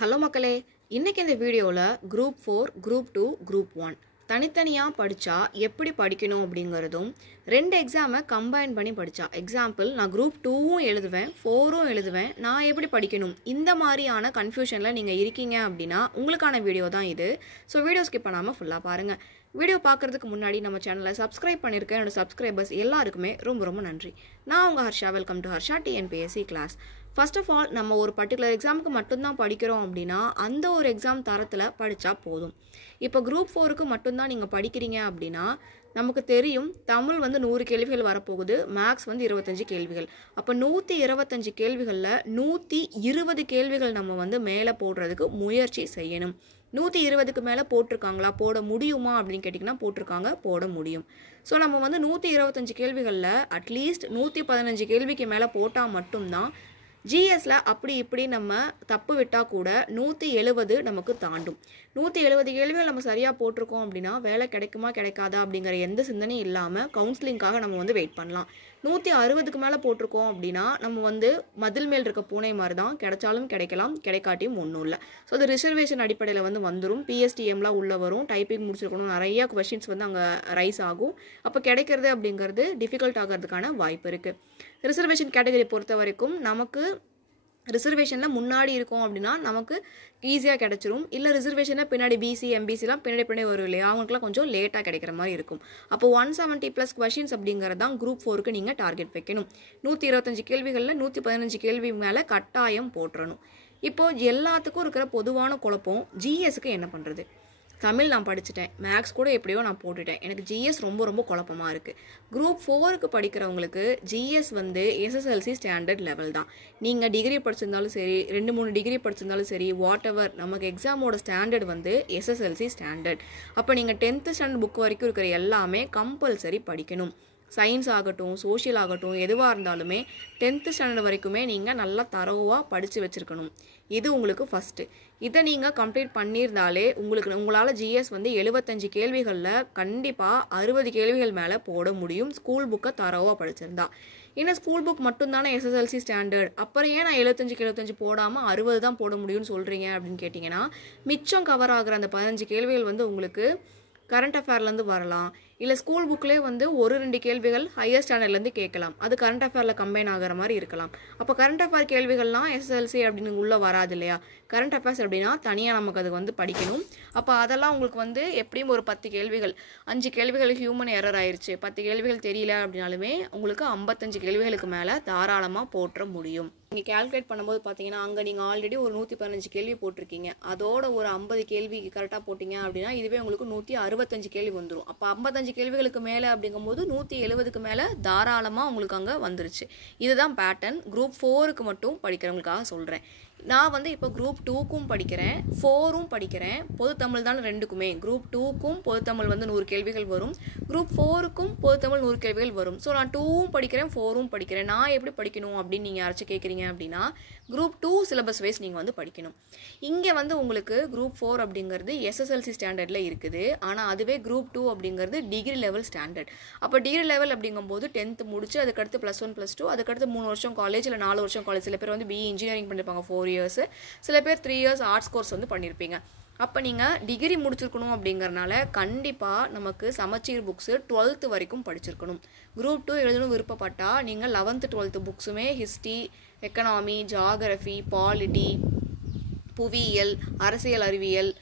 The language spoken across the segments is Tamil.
ஹலோ மக்களே, இன்னைக்கு இந்த வீடியோவில் குரூப் 4, குரூப் 2, குரூப் 1 தனித்தனியாக படித்தா எப்படி படிக்கணும் அப்படிங்கிறதும், ரெண்டு எக்ஸாமை கம்பைன் பண்ணி படித்தா, எக்ஸாம்பிள் நான் குரூப் 2வும் எழுதுவேன் 4ம் எழுதுவேன், நான் எப்படி படிக்கணும், இந்த மாதிரியான கன்ஃபியூஷனில் நீங்கள் இருக்கீங்க அப்படின்னா உங்களுக்கான வீடியோ தான் இது. ஸோ வீடியோ ஸ்கிப் பண்ணாமல் ஃபுல்லாக பாருங்கள். வீடியோ பார்க்குறதுக்கு முன்னாடி நம்ம சேனலை சப்ஸ்கிரைப் பண்ணியிருக்கேன். என்னோட சப்ஸ்கிரைபர்ஸ் எல்லாருக்குமே ரொம்ப ரொம்ப நன்றி. நான் உங்கள் Harsha. Welcome to Harsha TNPSC class. First of all, நம்ம ஒரு பர்டிகுலர் எக்ஸாமுக்கு மட்டும்தான் படிக்கிறோம் அப்படின்னா அந்த ஒரு எக்ஸாம் தரத்தில் படித்தா போதும். இப்போ குரூப் 4க்கு மட்டும்தான் நீங்கள் படிக்கிறீங்க அப்படின்னா நமக்கு தெரியும், தமிழ் 100 கேள்விகள் வரப்போகுது, மேக்ஸ் 25 கேள்விகள். அப்போ 125 கேள்விகளில் 120 கேள்விகள் நம்ம மேலே போடுறதுக்கு முயற்சி செய்யணும். 120க்கு மேலே போட்டிருக்காங்களா, போட முடியுமா அப்படின்னு கேட்டிங்கன்னா போட்டிருக்காங்க, போட முடியும். ஸோ நம்ம 125 கேள்விகளில் அட்லீஸ்ட் 115 கேள்விக்கு மேலே போட்டால் மட்டும்தான் ஜிஎஸ்ல அப்படி இப்படி நம்ம தப்பு விட்டால் கூட 170 நமக்கு தாண்டும். 170 கேள்விகள் நம்ம சரியாக போட்டிருக்கோம் அப்படின்னா வேலை கிடைக்குமா கிடைக்காதா அப்படிங்கிற எந்த சிந்தனையும் இல்லாமல் கவுன்சிலிங்காக நம்ம வெயிட் பண்ணலாம். 160க்கு மேலே போட்டிருக்கோம் அப்படின்னா நம்ம மதில் மேல் இருக்க பூனை மாதிரி தான், கிடைச்சாலும் கிடைக்கலாம், கிடைக்காட்டியும் ஒன்றும் இல்லை. ஸோ அது ரிசர்வேஷன் அடிப்படையில் வந்துடும். பிஎஸ்டிஎம்லாம் உள்ளே வரும், டைப்பிங் முடிச்சிருக்கணும், நிறையா கொஷின்ஸ் அங்கே ரைஸ் ஆகும். அப்போ கிடைக்கிறது அப்படிங்கிறது டிஃபிகல்ட் ஆகிறதுக்கான வாய்ப்பு இருக்குது. ரிசர்வேஷன் கேட்டகரி பொறுத்த வரைக்கும் நமக்கு ரிசர்வேஷனில் முன்னாடி இருக்கும் அப்படின்னா நமக்கு ஈஸியாக கிடச்சிரும். இல்லை ரிசர்வேஷனில் பின்னாடி பிசி எம்பிசிலாம் பின்னாடி வரும் இல்லையா, அவங்களுக்குலாம் கொஞ்சம் லேட்டாக கிடைக்கிற மாதிரி இருக்கும். அப்போ 170+ கொஷின்ஸ் அப்படிங்கிறது தான் குரூப் 4க்கு நீங்கள் டார்கெட் வைக்கணும். 125 கேள்விகளில் 115 கேள்வி மேலே கட்டாயம் போட்டுறணும். இப்போது எல்லாத்துக்கும் இருக்கிற பொதுவான குழப்பம், ஜிஎஸ்க்கு என்ன பண்ணுறது? தமிழ் நான் படிச்சுட்டேன், மேக்ஸ் கூட எப்படியோ நான் போட்டுட்டேன், எனக்கு ஜிஎஸ் ரொம்ப ரொம்ப குழப்பமாக இருக்குது. குரூப் 4க்கு படிக்கிறவங்களுக்கு ஜிஎஸ் எஸ்எஸ்எல்சி ஸ்டாண்டர்ட் லெவல் தான். நீங்கள் டிகிரி படிச்சிருந்தாலும் சரி, 2-3 டிகிரி படிச்சிருந்தாலும் சரி, வாட் எவர், நமக்கு எக்ஸாமோட ஸ்டாண்டர்ட் எஸ்எஸ்எல்சி ஸ்டாண்டர்ட். அப்போ நீங்கள் 10th ஸ்டாண்டர்ட் புக் வரைக்கும் இருக்கிற எல்லாமே கம்பல்சரி படிக்கணும். சயின்ஸ் ஆகட்டும், சோஷியல் ஆகட்டும், எதுவாக இருந்தாலுமே 10th ஸ்டாண்டர்ட் வரைக்குமே நீங்கள் நல்லா தரவாக படித்து வச்சுருக்கணும். இது உங்களுக்கு ஃபஸ்ட்டு. இதை நீங்கள் கம்ப்ளீட் பண்ணியிருந்தாலே உங்களால் ஜிஎஸ் 75 கேள்விகளில் கண்டிப்பாக 60 கேள்விகள் மேலே போட முடியும், ஸ்கூல் புக்கை தரவாக படிச்சிருந்தா. ஏன்னா ஸ்கூல் புக் மட்டும்தானே எஸ்எஸ்எல்சி ஸ்டாண்டர்ட், அப்புறம் ஏன் நான் 75 போடாமல் 60 தான் போட முடியும்னு சொல்கிறீங்க அப்படின்னு கேட்டிங்கன்னா, மிச்சம் கவர் ஆகிற அந்த 15 கேள்விகள் உங்களுக்கு கரண்ட் அஃபேர்லேருந்து வரலாம், இல்லை ஸ்கூல் புக்லேயே 1-2 கேள்விகள் ஹையர் ஸ்டாண்டர்ட்லேருந்து கேட்கலாம், அது கரண்ட் அஃபேரில் கம்பைன் ஆகிற மாதிரி இருக்கலாம். அப்போ கரண்ட் அஃபேர் கேள்விகள்லாம் எஸ்எஸ்எல்சி அப்படின்னு உள்ளே வராது இல்லையா. கரண்ட் அஃபேர்ஸ் அப்படின்னா தனியாக நமக்கு அது படிக்கணும். அப்போ அதெல்லாம் உங்களுக்கு எப்படியும் ஒரு 10 கேள்விகள், 5 கேள்விகள் ஹியூமன் எரர் ஆயிடுச்சு, 10 கேள்விகள் தெரியல அப்படின்னாலுமே உங்களுக்கு 55 கேள்விகளுக்கு மேலே தாராளமாக போட்டுற முடியும். நீங்கள் கேல்குலேட் பண்ணும்போது பார்த்தீங்கன்னா அங்கே நீங்கள் ஆல்ரெடி ஒரு 115 கேள்வி போட்டிருக்கீங்க, அதோட ஒரு 50 கேள்வி கரெக்டாக போட்டிங்க அப்படின்னா இதுவே உங்களுக்கு 165 கேள்வி வந்துடும். அப்போ 55 கேள்விகளுக்கு மேலே அப்படிங்கும்போது 170க்கு மேலே தாராளமாக உங்களுக்கு அங்கே வந்துருச்சு. இதுதான் பேட்டர்ன். குரூப் 4க்கு மட்டும் படிக்கிறவங்களுக்காக சொல்கிறேன். நான் இப்போ குரூப் 2க்கும் படிக்கிறேன், 4ம் படிக்கிறேன். பொதுத்தமிழ் தான் ரெண்டுக்குமே. குரூப் 2க்கும் பொதுத்தமிழ் 100 கேள்விகள் வரும், குரூப் 4க்கும் பொதுத்தமிழ் 100 கேள்விகள் வரும். ஸோ நான் 2ம் படிக்கிறேன், 4ம் படிக்கிறேன். நான் எப்படி படிக்கணும் அப்படின்னு நீங்கள் யாராச்சும் கேட்குறீங்க அப்படின்னா குரூப் 2 சிலபஸ் வைஸ் நீங்கள் படிக்கணும். இங்கே உங்களுக்கு குரூப் 4 அப்படிங்கிறது எஸ்எஸ்எல்சி ஸ்டாண்டர்டில் இருக்குது, ஆனால் அதுவே குரூப் 2 அப்படிங்கிறது டிகிரி லெவல் ஸ்டாண்டர்ட். அப்போ டிகிரி லெவல் அப்படிங்கும்போது 10th முடிச்சு அதுக்கடுத்து +1 +2 அதுக்கடுத்து 3 வருஷம் காலேஜ் இல்லை 4 வருஷம் காலேஜ். சில பேர் பிஇ இன்ஜினியரிங் பண்ணியிருப்பாங்க 4 years, சில பேர் 3 years ஆர்ட்ஸ் கோர்ஸ் பண்ணியிருப்பீங்க. அப்போ நீங்கள் டிகிரி முடிச்சிருக்கணும் அப்படிங்கிறனால கண்டிப்பாக நமக்கு சமச்சீர் புக்ஸு 12th வரைக்கும் படிச்சிருக்கணும். குரூப் 2 எழுதணும் விருப்பப்பட்டால் நீங்கள் 11th 12th புக்ஸுமே ஹிஸ்ட்ரி, எக்கனாமி, ஜியாகிரஃபி, பாலிட்டி, புவியியல், அரசியல் அறிவியல்,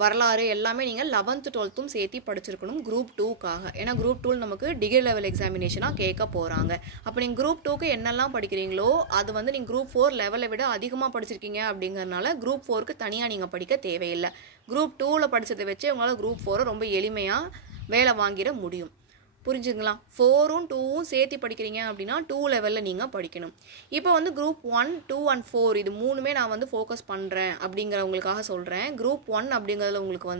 வரலாறு எல்லாமே நீங்கள் 11th 12th சேர்த்து படிச்சிருக்கணும் குரூப் 2க்காக. ஏன்னா குரூப் 2 நமக்கு டிகிரி லெவல் எக்ஸாமினேஷனாக கேட்க போகிறாங்க. அப்போ நீங்கள் குரூப் 2க்கு என்னெல்லாம் படிக்கிறீங்களோ அது நீங்கள் குரூப் 4 லெவலை விட அதிகமாக படிச்சிருக்கீங்க அப்படிங்கிறனால குரூப் 4க்கு தனியாக நீங்கள் படிக்க தேவையில்லை. குரூப் 2ல் படித்ததை வச்சு உங்களால் குரூப் 4 ரொம்ப எளிமையாக வேலை வாங்கிட முடியும். புரிஞ்சுங்களா? 4ம் 2ம் சேர்த்து படிக்கிறீங்க அப்படின்னா 2 லெவலில் நீங்கள் படிக்கணும். இப்போ குரூப் 1, 2 and 4 இது மூணுமே நான் ஃபோக்கஸ் பண்ணுறேன் அப்படிங்கிறவங்களுக்காக சொல்கிறேன். குரூப் 1 அப்படிங்கிறதுல உங்களுக்கு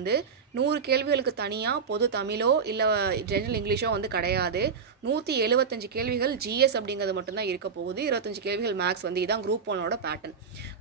100 கேள்விகளுக்கு தனியாக பொது தமிழோ இல்லை ஜெனரல் இங்கிலீஷோ வந்து கிடையாது. 175 கேள்விகள் ஜிஎஸ் அப்படிங்கிறது மட்டும்தான் இருக்க போகுது. 25 கேள்விகள் மேக்ஸ் வந்து இதான் குரூப் 1ஓட பேட்டர்ன்.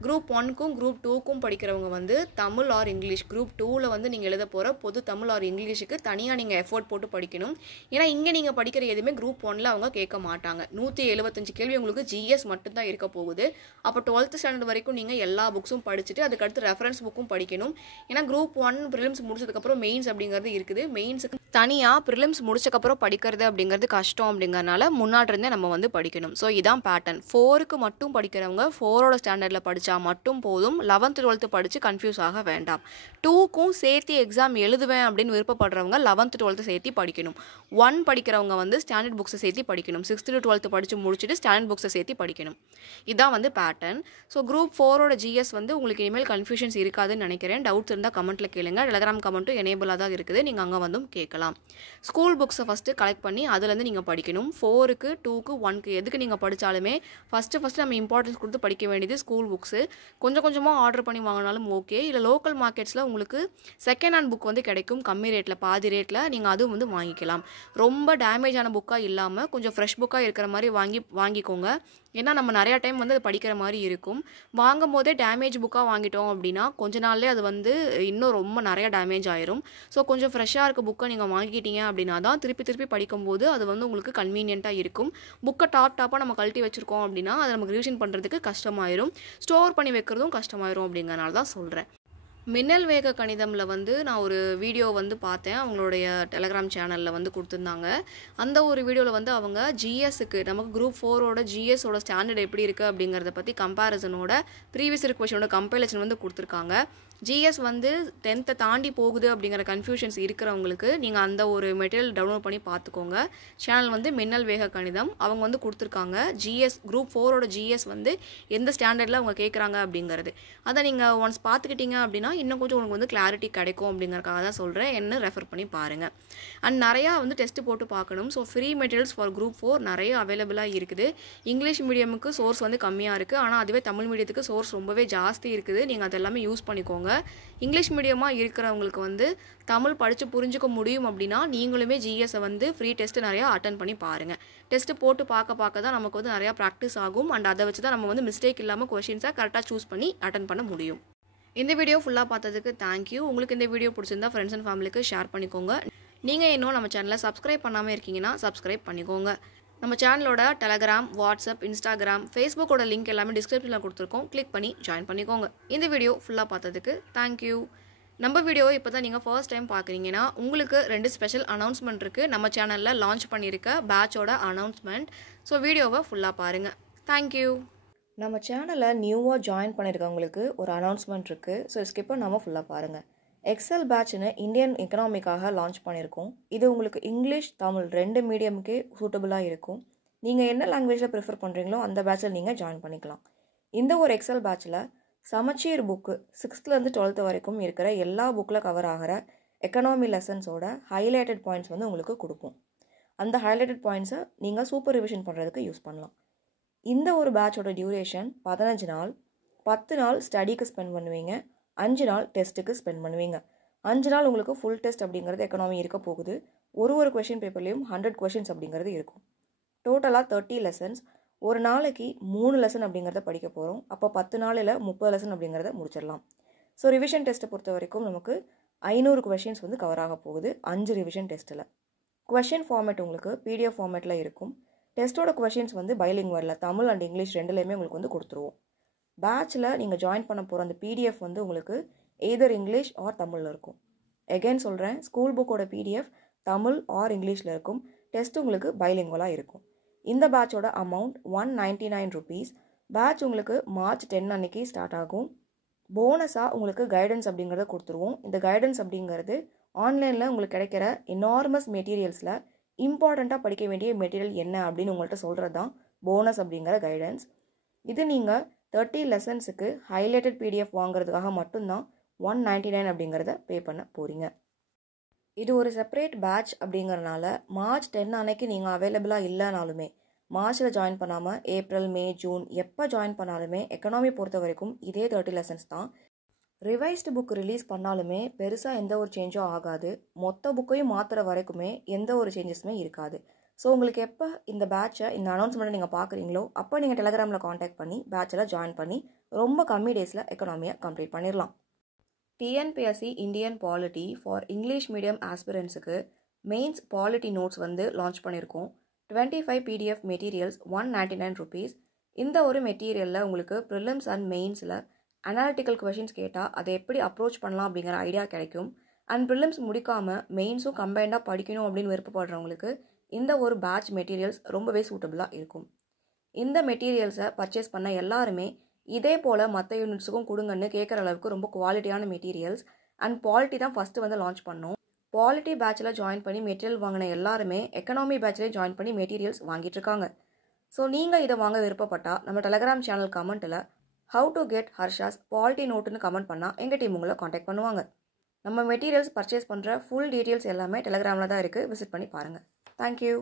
குரூப் 1க்கும் குரூப் 2க்கும் படிக்கிறவங்க வந்து தமிழ் ஆர் இங்கிலீஷ், குரூப் 2ல் வந்து நீங்கள் எழுத போகிற பொது தமிழ் ஆர் இங்கிலீஷுக்கு தனியாக நீங்கள் எஃபோர்ட் போட்டு படிக்கணும். ஏன்னா இங்கே நீங்கள் படிக்கிற எதுவுமே குரூப் 1ல் அவங்க கேட்க மாட்டாங்க. 175 கேள்வி உங்களுக்கு ஜிஎஸ் மட்டும்தான் இருக்க போகுது. அப்போ 12th ஸ்டாண்டர்ட் வரைக்கும் நீங்கள் எல்லா புக்ஸும் படிச்சுட்டு அதுக்கடுத்து ரெஃபரன்ஸ் புக்கும் படிக்கணும். ஏன்னா குரூப் 1 ப்ரிலிம்ஸ் முடிச்சதுக்கப்புறம் மெயின்ஸ் அப்படிங்கிறது இருக்குது. மெயின்ஸுக்கு தனியாக ப்ரிலிம்ஸ் முடிச்சக்கப்புறம் படிக்கிறது அப்படிங்கிறது கஷ்டம் அப்படிங்கிறனால முன்னாடிருந்தே நம்ம வந்து படிக்கணும். ஸோ இதான் பேட்டர்ன். 4க்கு மட்டும் படிக்கிறவங்க 4ஓட ஸ்டாண்டர்டில் படித்தா மட்டும் போதும். 11th 12th படித்து கன்ஃபியூஸ் ஆக வேண்டாம். 2க்கும் சேர்த்து எக்ஸாம் எழுதுவேன் அப்படின்னு விருப்பப்படுறவங்க 11th 12th சேர்த்து படிக்கணும். 1 படிக்கிறவங்க வந்து ஸ்டாண்டர்ட் புக்ஸை சேர்த்து படிக்கணும். 6th to 12th படித்து முடிச்சுட்டு ஸ்டாண்டர்ட் புக்ஸை சேர்த்து படிக்கணும். இதான் வந்து பேட்டர்ன். ஸோ குரூப் 4ஓட ஜிஎஸ் வந்து உங்களுக்கு இனிமேல் கன்ஃபியூஷன்ஸ் இருக்காதுன்னு நினைக்கிறேன். டவுட்ஸ் இருந்தால் கமெண்ட்டில் கேளுங்க. டெலகிராம் கமெண்ட்டும் எனேபிளாக தான் இருக்குது. நீங்கள் அங்கே வந்தும் கேட்கலாம். ஸ்கூல் புக்ஸை ஃபஸ்ட்டு கலெக்ட் பண்ணி அதுலேருந்து நீங்கள் படிக்கணும். 4க்கு 2க்கு 1க்கு எதுக்கு நீங்கள் படித்தாலுமே ஃபஸ்ட்டு நம்ம இம்பார்ட்டன்ஸ் கொடுத்து படிக்க வேண்டியது ஸ்கூல் புக்ஸு. கொஞ்சம் கொஞ்சமாக ஆர்டர் பண்ணி வாங்கினாலும் ஓகே. இல்லை லோக்கல் மார்க்கெட்ஸில் உங்களுக்கு செகண்ட் ஹேண்ட் புக் வந்து கிடைக்கும் கம்மி ரேட்டில், பாதி ரேட்டில். நீங்கள் அதுவும் வந்து வாங்கிக்கலாம். ரொம்ப டேமேஜ் ஆன புக்காக இல்லாமல் கொஞ்சம் ஃப்ரெஷ் புக்காக இருக்கிற மாதிரி வாங்கிக்கோங்க. ஏன்னா நம்ம நிறையா டைம் வந்து அது படிக்கிற மாதிரி இருக்கும். வாங்கும் போதே டேமேஜ் புக்காக வாங்கிட்டோம் அப்படின்னா கொஞ்ச நாள்லேயே அது வந்து இன்னும் ரொம்ப நிறையா டேமேஜ் ஆயிரும். ஸோ கொஞ்சம் ஃப்ரெஷ்ஷாக இருக்க புக்கை நீங்கள் வாங்கிட்டீங்க அப்படின்னா தான் திருப்பி படிக்கும்போது அது வந்து உங்களுக்கு கன்வீனியண்ட்டாக இருக்கும். புக்கை டாப்பாக நம்ம கழட்டி வச்சுருக்கோம் அப்படின்னா அதை நமக்கு ரிவிஷன் பண்ணுறதுக்கு கஷ்டமாயிரும். ஸ்டோர் பண்ணி வைக்கிறதும் கஷ்டமாயிரும் அப்படிங்கிறனால தான் சொல்கிறேன். மின்னல் வேக கணிதமில் வந்து நான் ஒரு வீடியோ வந்து பார்த்தேன். அவங்களுடைய டெலகிராம் சேனலில் வந்து கொடுத்துருந்தாங்க. அந்த ஒரு வீடியோவில் வந்து அவங்க ஜிஎஸ்க்கு நமக்கு குரூப் 4ஓட ஜிஎஸோட ஸ்டாண்டர்ட் எப்படி இருக்குது அப்படிங்கிறத பற்றி கம்பேரிசனோட ப்ரீவியஸ் இயர் கொஷனோட கம்பைலேஷன் வந்து கொடுத்துருக்காங்க. ஜிஎஸ் வந்து 10th தாண்டி போகுது அப்படிங்கிற கன்ஃபியூஷன்ஸ் இருக்கிறவங்களுக்கு நீங்கள் அந்த ஒரு மெட்டீரியல் டவுன்லோட் பண்ணி பார்த்துக்கோங்க. சேனல் வந்து மின்னல் வேக கணிதம். அவங்க வந்து கொடுத்துருக்காங்க ஜிஎஸ் குரூப் 4ஓட ஜிஎஸ் வந்து எந்த ஸ்டாண்டர்டில் அவங்க கேட்குறாங்க அப்படிங்கிறது. அதை நீங்கள் ஒன்ஸ் பார்த்துக்கிட்டீங்க அப்படின்னா இன்னும் கொஞ்சம் உங்களுக்கு வந்து கிளாரிட்டி கிடைக்கும் அப்படிங்கிறக்காக தான் சொல்கிறேன். என்ன ரெஃபர் பண்ணி பாருங்கள். அண்ட் நிறையா வந்து டெஸ்ட்டு போட்டு பார்க்கணும். So free materials for group 4 நிறைய அவைலபிளாக இருக்குது. இங்கிலீஷ் மீடியமுக்கு சோர்ஸ் வந்து கம்மியாக இருக்குது. ஆனால் அதுவே தமிழ் மீடியத்துக்கு சோர்ஸ் ரொம்பவே ஜாஸ்தி இருக்குது. நீங்கள் அதெல்லாமே யூஸ் பண்ணிக்கோங்க. இங்கிலீஷ் மீடியமாக இருக்கிறவங்களுக்கு வந்து தமிழ் படித்து புரிஞ்சுக்க முடியும் அப்படின்னா நீங்களுமே ஜிஎஸை வந்து ஃப்ரீ டெஸ்ட்டு நிறையா அட்டன் பண்ணி பாருங்கள். டெஸ்ட்டு போட்டு பார்க்க தான் நமக்கு வந்து நிறையா ப்ராக்டிஸ் ஆகும். அண்ட் அதை வச்சு தான் நம்ம வந்து மிஸ்டேக் இல்லாமல் கொஷின்ஸை கரெக்டாக சூஸ் பண்ணி அட்டன் பண்ண முடியும். இந்த வீடியோ ஃபுல்லாக பார்த்ததுக்கு தேங்க்யூ. உங்களுக்கு இந்த வீடியோ பிடிச்சிருந்தா ஃப்ரெண்ட்ஸ் அண்ட் ஃபேமிலிக்கு ஷேர் பண்ணிக்கோங்க. நீங்கள் இன்னும் நம்ம சேனலை சப்ஸ்கிரைப் பண்ணாமல் இருக்கீங்கன்னா சப்ஸ்கிரைப் பண்ணிக்கோங்க. நம்ம சேனலோட டெலகிராம், வாட்ஸ்அப், இன்ஸ்டாகிராம், ஃபேஸ்புக்கோட லிங்க் எல்லாமே டிஸ்கிரிப்ஷனில் கொடுத்துருக்கோம். கிளிக் பண்ணி ஜாயின் பண்ணிக்கோங்க. இந்த வீடியோ ஃபுல்லாக பார்த்ததுக்கு தேங்க்யூ. நம்ம வீடியோவை இப்போ தான் நீங்கள் ஃபர்ஸ்ட் டைம் பார்க்குறீங்கன்னா உங்களுக்கு 2 ஸ்பெஷல் அனௌன்ஸ்மெண்ட் இருக்குது. நம்ம சேனலில் லான்ச் பண்ணியிருக்க பேட்சோட அனௌன்ஸ்மெண்ட். ஸோ வீடியோவை ஃபுல்லாக பாருங்கள். தேங்க்யூ. நம்ம சேனலை நியூவாக ஜாயின் பண்ணியிருக்கவங்களுக்கு ஒரு அனௌன்ஸ்மெண்ட் இருக்குது. ஸோ ஸ்கிப் பண்ணாமல் ஃபுல்லாக பாருங்கள். எக்ஸல் பேட்ச்னு இந்தியன் எக்கனாமிக்காக லான்ச் பண்ணியிருக்கோம். இது உங்களுக்கு இங்கிலீஷ், தமிழ் 2 மீடியமுக்கே சூட்டபுளாக இருக்கும். நீங்கள் என்ன லாங்குவேஜில் ப்ரிஃபர் பண்ணுறீங்களோ அந்த பேட்சில் நீங்கள் ஜாயின் பண்ணிக்கலாம். இந்த ஒரு எக்ஸல் பேட்சில் சமச்சீர் புக்கு 6th 12th வரைக்கும் இருக்கிற எல்லா புக்கில் கவர் ஆகிற எக்கனாமி லெசன்ஸோட ஹைலைட்டட் பாயிண்ட்ஸ் வந்து உங்களுக்கு கொடுப்போம். அந்த ஹைலைட்டட் பாயிண்ட்ஸை நீங்கள் சூப்பர் ரிவிஷன் பண்ணுறதுக்கு யூஸ் பண்ணலாம். இந்த ஒரு பேட்சோட டியூரேஷன் 15 நாள். 10 நாள் ஸ்டடிக்கு ஸ்பெண்ட் பண்ணுவீங்க, 5 நாள் டெஸ்ட்டுக்கு ஸ்பெண்ட் பண்ணுவீங்க. 5 நாள் உங்களுக்கு ஃபுல் டெஸ்ட் அப்படிங்கிறது எக்கனாமி இருக்க போகுது. ஒரு கொஷின் பேப்பர்லேயும் 100 கொஷின்ஸ் அப்படிங்கிறது இருக்கும். டோட்டலாக 30 லெசன்ஸ். ஒரு நாளைக்கு 3 லெசன் அப்படிங்கிறத படிக்க போகிறோம். அப்போ 10 நாளில் 30 லெசன் அப்படிங்கிறத முடிச்சிடலாம். ஸோ ரிவிஷன் டெஸ்ட்டை பொறுத்த வரைக்கும் நமக்கு 500 கொஷின்ஸ் வந்து கவர் ஆக போகுது 5 ரிவிஷன் டெஸ்ட்டில். கொஷின் ஃபார்மேட் உங்களுக்கு பிடிஎஃப் ஃபார்மேட்டில் இருக்கும். டெஸ்ட்டோட கொஷின்ஸ் வந்து பைலிங்குவலில் தமிழ் அண்ட் இங்கிலீஷ் 2லேயுமே உங்களுக்கு வந்து கொடுத்துருவோம். பேட்சில் நீங்கள் ஜாயின் பண்ண போகிற அந்த பிடிஎஃப் வந்து உங்களுக்கு எய்தர் இங்கிலீஷ் ஆர் தமிழில் இருக்கும். எகைன் சொல்கிறேன், ஸ்கூல் புக்கோட பிடிஎஃப் தமிழ் ஆர் இங்கிலீஷில் இருக்கும். டெஸ்ட் உங்களுக்கு பைலிங்குவலாக இருக்கும். இந்த பேட்சோட அமௌண்ட் 199 ருபீஸ். பேட்ச் உங்களுக்கு March 10 அன்னைக்கு ஸ்டார்ட் ஆகும். போனஸாக உங்களுக்கு கைடன்ஸ் அப்படிங்கிறத கொடுத்துருவோம். இந்த கைடன்ஸ் அப்படிங்கிறது ஆன்லைனில் உங்களுக்கு கிடைக்கிற எனார்மஸ் மெட்டீரியல்ஸில் இம்பார்ட்டண்ட்டாக படிக்க வேண்டிய மெட்டீரியல் என்ன அப்படின்னு உங்கள்கிட்ட சொல்கிறது தான் போனஸ் அப்படிங்கிற கைடன்ஸ். இது நீங்கள் 30 லெசன்ஸுக்கு ஹைலைட்டட் பிடிஎஃப் வாங்குறதுக்காக மட்டும்தான் 199 அப்படிங்கிறத பே பண்ண போகிறீங்க. இது ஒரு செப்பரேட் பேட்ச் அப்படிங்கிறனால March 10 அன்னைக்கு நீங்கள் அவைலபிளாக இல்லைனாலுமே மார்ச்சில் ஜாயின் பண்ணாமல் ஏப்ரல், மே, ஜூன் எப்போ ஜாயின் பண்ணாலுமே எக்கனாமி பொறுத்த வரைக்கும் இதே 30 லெசன்ஸ் தான். ரிவைஸ்டு புக் ரிலீஸ் பண்ணாலுமே பெருசாக எந்த ஒரு சேஞ்சும் ஆகாது. மொத்த புக்கையும் மாற்றுற வரைக்குமே எந்த ஒரு சேஞ்சஸுமே இருக்காது. ஸோ உங்களுக்கு எப்போ இந்த பேட்சை இந்த அனௌன்ஸ்மெண்ட்டை நீங்கள் பார்க்குறீங்களோ அப்போ நீங்கள் டெலகிராமில் காண்டாக்ட் பண்ணி பேட்சில் ஜாயின் பண்ணி ரொம்ப கம்மி டேஸில் எக்கனாமியை கம்ப்ளீட் பண்ணிடலாம். TNPSC Indian polity for English medium ஆஸ்பிரன்ஸுக்கு மெயின்ஸ் பாலிட்டி நோட்ஸ் வந்து லான்ச் பண்ணியிருக்கோம். 25 PDF மெட்டீரியல்ஸ் 199 rupees. இந்த ஒரு மெட்டீரியலில் உங்களுக்கு ப்ரிலிம்ஸ் அண்ட் மெயின்ஸில் அனாலிட்டிக்கல் கொஷின்ஸ் கேட்டால் அதை எப்படி அப்ரோச் பண்ணலாம் அப்படிங்கிற ஐடியா கிடைக்கும். அண்ட் ப்ரிலிம்ஸ் முடிக்காமல் மெயின்ஸும் கம்பைண்டாக படிக்கணும் அப்படின்னு விருப்பப்படுறவங்களுக்கு இந்த ஒரு பேட்ச் மெட்டீரியல்ஸ் ரொம்பவே சூட்டபுளாக இருக்கும். இந்த மெட்டீரியல்ஸை பர்ச்சேஸ் பண்ண எல்லாருமே இதே போல் மற்ற யூனிட்ஸுக்கும் கொடுங்கன்னு கேட்குற அளவுக்கு ரொம்ப குவாலிட்டியான மெட்டீரியல்ஸ். அண்ட் பாலிட்டி தான் ஃபஸ்ட்டு வந்து லான்ச் பண்ணோம். பாலிட்டி பேட்சில் ஜாயின் பண்ணி மெட்டீரியல் வாங்கின எல்லாருமே எக்கனாமி பேட்சில் ஜாயின் பண்ணி மெட்டீரியல்ஸ் வாங்கிட்டு இருக்காங்க. ஸோ நீங்கள் இதை வாங்க விருப்பப்பட்டால் நம்ம டெலகிராம் சேனல் கமெண்ட்டில் how to get Harsha's polity நோட்டுன்னு கமெண்ட் பண்ணால் எங்கள் டீம் உங்களை காண்டாக்ட் பண்ணுவாங்க. நம்ம மெட்டீரியல்ஸ் பர்ச்சேஸ் பண்ணுற ஃபுல் டீட்டெயில்ஸ் எல்லாமே டெலகிராமில் தான் இருக்குது. விசிட் பண்ணி பாருங்கள். தேங்க்யூ.